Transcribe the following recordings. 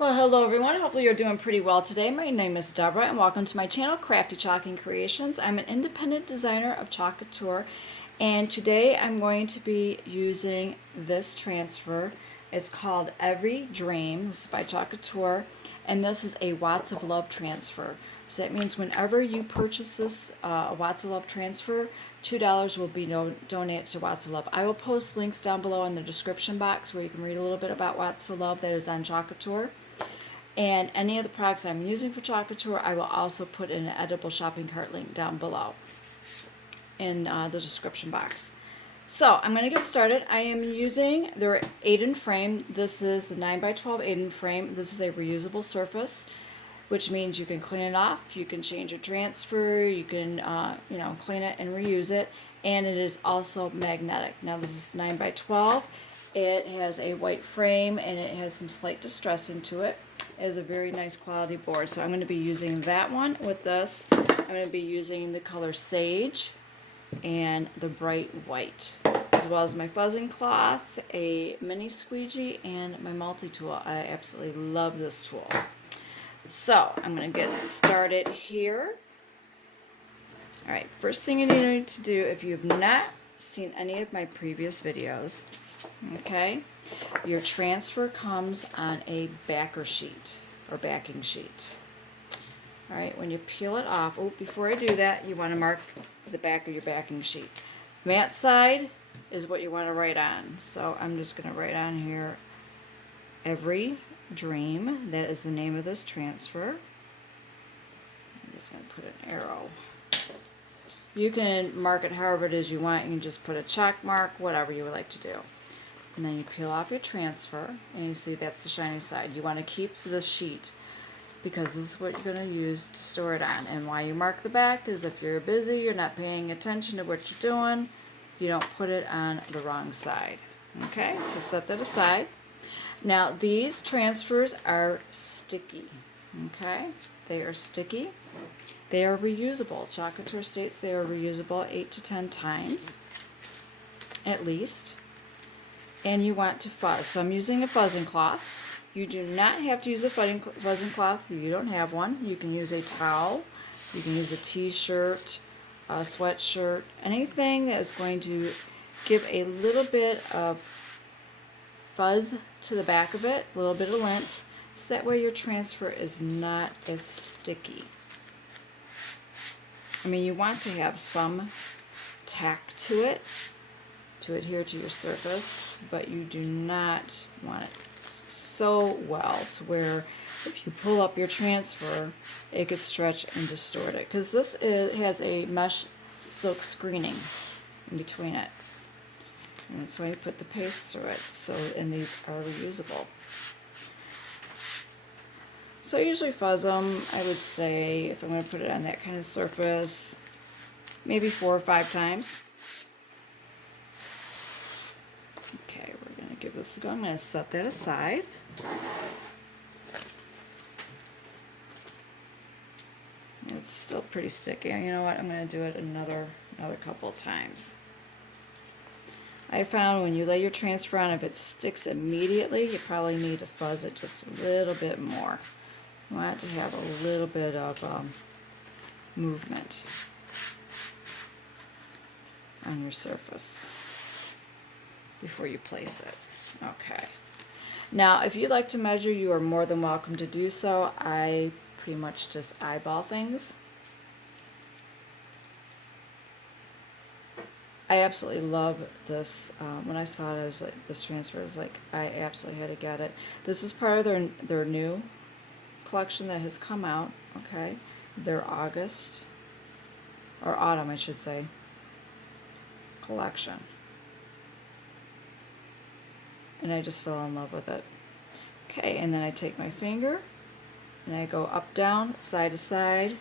Well, hello everyone. Hopefully you're doing pretty well today. My name is Deborah and welcome to my channel, Crafty Chalking Creations. I'm an independent designer of Chalk Couture, and today I'm going to be using this transfer. It's called Every Dream. This is by Chalk Couture, and this is a Watts of Love transfer. So that means whenever you purchase this Watts of Love transfer, $2 will be donated to Watts of Love. I will post links down below in the description box where you can read a little bit about Watts of Love that is on Chalk Couture. And any of the products I'm using for Chalk Couture, I will also put in an edible shopping cart link down below in the description box. So I'm going to get started. I am using the 8-in frame. This is the 9x12 8-in frame. This is a reusable surface, which means you can clean it off, you can change your transfer, you can clean it and reuse it, and it is also magnetic. Now this is 9x12. It has a white frame and it has some slight distress into it. It is a very nice quality board, so I'm going to be using that one with this. I'm going to be using the color Sage and the bright white, as well as my fuzzing cloth, a mini squeegee, and my multi-tool. I absolutely love this tool. So I'm going to get started here. Alright, first thing you need to do, if you have not seen any of my previous videos, okay, your transfer comes on a backer sheet or backing sheet. Alright, when you peel it off, before I do that, you want to mark the back of your backing sheet. Matte side is what you want to write on. So I'm just going to write on here, Every Dream. That is the name of this transfer. I'm just going to put an arrow. You can mark it however it is you want. You can just put a check mark, whatever you would like to do. And then you peel off your transfer, and you see that's the shiny side. You want to keep the sheet because this is what you're going to use to store it on. And why you mark the back is if you're busy, you're not paying attention to what you're doing, you don't put it on the wrong side. Okay, so set that aside. Now these transfers are sticky. Okay, they are sticky. They are reusable. Chalk Couture states they are reusable 8 to 10 times at least. And you want to fuzz. So I'm using a fuzzing cloth. You do not have to use a fuzzing cloth if you don't have one. You can use a towel. You can use a t-shirt, a sweatshirt, anything that is going to give a little bit of fuzz to the back of it, a little bit of lint, so that way your transfer is not as sticky. I mean, you want to have some tack to it to adhere to your surface, but you do not want it so well to where if you pull up your transfer, it could stretch and distort it, because this has a mesh silk screening in between it. And that's why you put the paste through it. So, and these are reusable. So I usually fuzz them, I would say, if I'm going to put it on that kind of surface, maybe 4 or 5 times. Okay, we're going to give this a go. I'm going to set that aside. It's still pretty sticky. You know what? I'm going to do it another couple of times. I found when you lay your transfer on, if it sticks immediately, you probably need to fuzz it just a little bit more. You want it to have a little bit of movement on your surface before you place it. Okay. Now, if you'd like to measure, you are more than welcome to do so. I pretty much just eyeball things. I absolutely love this. When I saw it, I was like, this transfer was like, I absolutely had to get it. This is part of their new collection that has come out. Okay, their August or autumn, I should say, collection, and I just fell in love with it. Okay, and then I take my finger and I go up, down, side to side,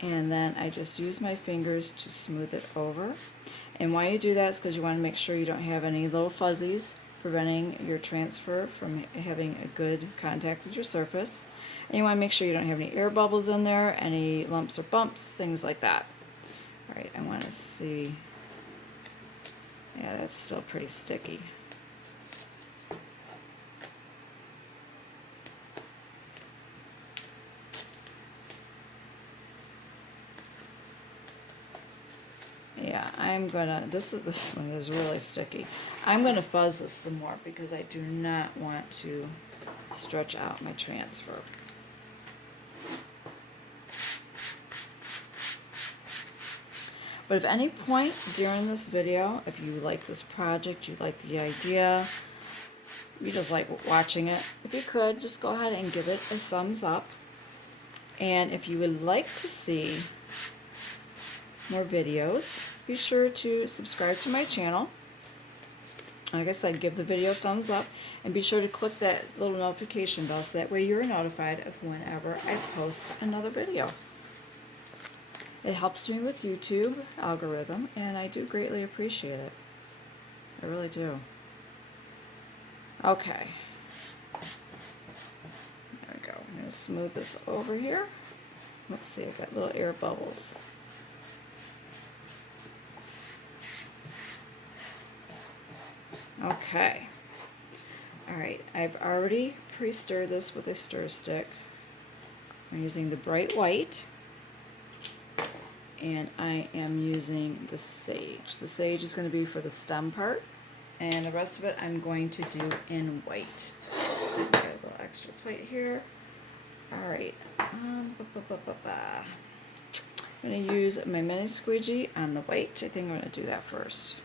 and then I just use my fingers to smooth it over. And why you do that is because you want to make sure you don't have any little fuzzies preventing your transfer from having a good contact with your surface. And you want to make sure you don't have any air bubbles in there, any lumps or bumps, things like that. Alright, I want to see. Yeah, that's still pretty sticky. this one is really sticky. I'm gonna fuzz this some more because I do not want to stretch out my transfer. But if at any point during this video, if you like this project, you like the idea, you just like watching it, if you could, just go ahead and give it a thumbs up. And if you would like to see more videos, be sure to subscribe to my channel. Like I said, give the video a thumbs up and be sure to click that little notification bell so that way you're notified of whenever I post another video. It helps me with YouTube algorithm and I do greatly appreciate it. I really do. Okay. There we go. I'm going to smooth this over here. Let's see, I've got little air bubbles. Okay. Alright, I've already pre-stirred this with a stir stick. I'm using the bright white. And I am using the sage. The sage is going to be for the stem part. And the rest of it I'm going to do in white. I've got a little extra plate here. Alright. I'm going to use my mini squeegee on the white. I think I'm going to do that first.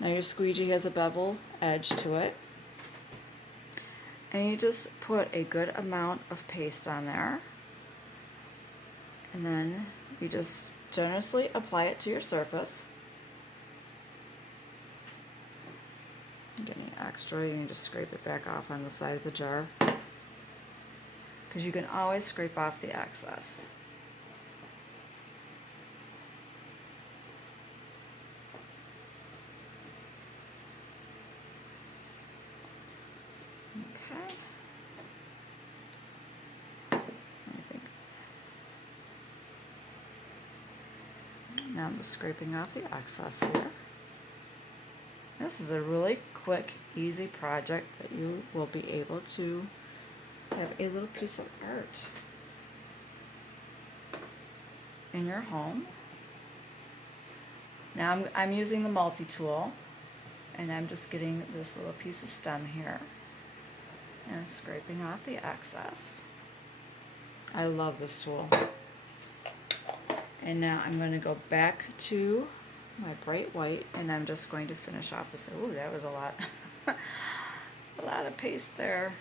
Now your squeegee has a bevel edge to it. And you just put a good amount of paste on there. And then you just generously apply it to your surface. Get any extra, you can just scrape it back off on the side of the jar. Because you can always scrape off the excess. Okay. Now I'm just scraping off the excess here. This is a really quick, easy project that you will be able to have a little piece of art in your home. Now I'm using the multi-tool and I'm just getting this little piece of stem here and scraping off the excess. I love this tool. And now I'm going to go back to my bright white and I'm just going to finish off this. Ooh, that was a lot. A lot of paste there.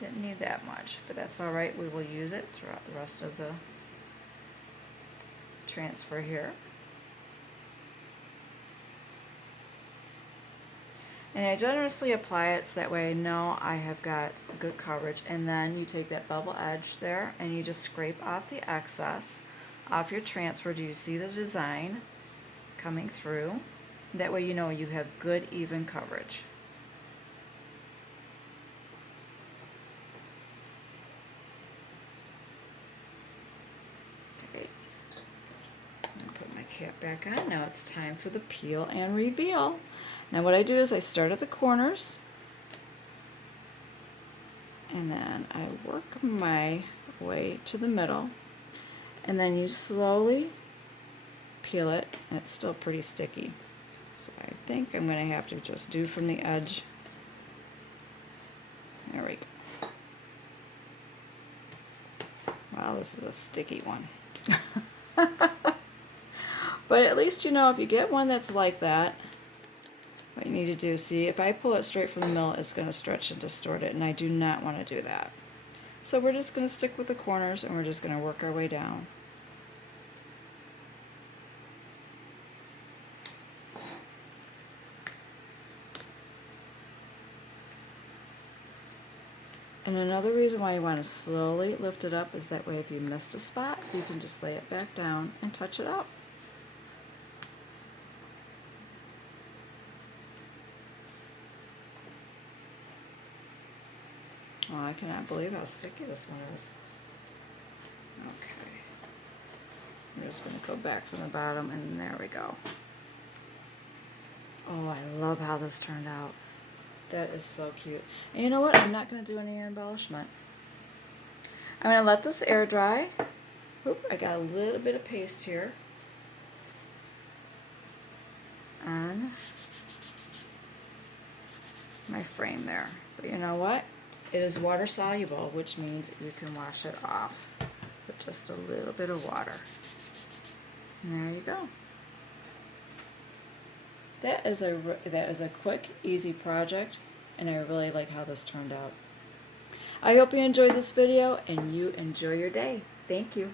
Didn't need that much, but that's all right. We will use it throughout the rest of the transfer here. And I generously apply it so that way I know I have got good coverage. And then you take that bevel edge there and you just scrape off the excess off your transfer. Do you see the design coming through? That way you know you have good even coverage. Okay. I'm gonna put my cap back on. Now it's time for the peel and reveal. Now what I do is I start at the corners and then I work my way to the middle. And then you slowly peel it, and it's still pretty sticky. So I think I'm going to have to just do from the edge. There we go. Wow, this is a sticky one. But at least you know if you get one that's like that, what you need to do, see, if I pull it straight from the middle, it's going to stretch and distort it, and I do not want to do that. So we're just going to stick with the corners, and we're just going to work our way down. And another reason why you want to slowly lift it up is that way if you missed a spot, you can just lay it back down and touch it up. Oh, I cannot believe how sticky this one is. Okay. I'm just going to go back from the bottom, and there we go. Oh, I love how this turned out. That is so cute. And you know what? I'm not going to do any embellishment. I'm going to let this air dry. Oop, I got a little bit of paste here. on my frame there. But you know what? It is water soluble, which means you can wash it off with just a little bit of water. And there you go. That is a quick, easy project, and I really like how this turned out. I hope you enjoyed this video and you enjoy your day. Thank you.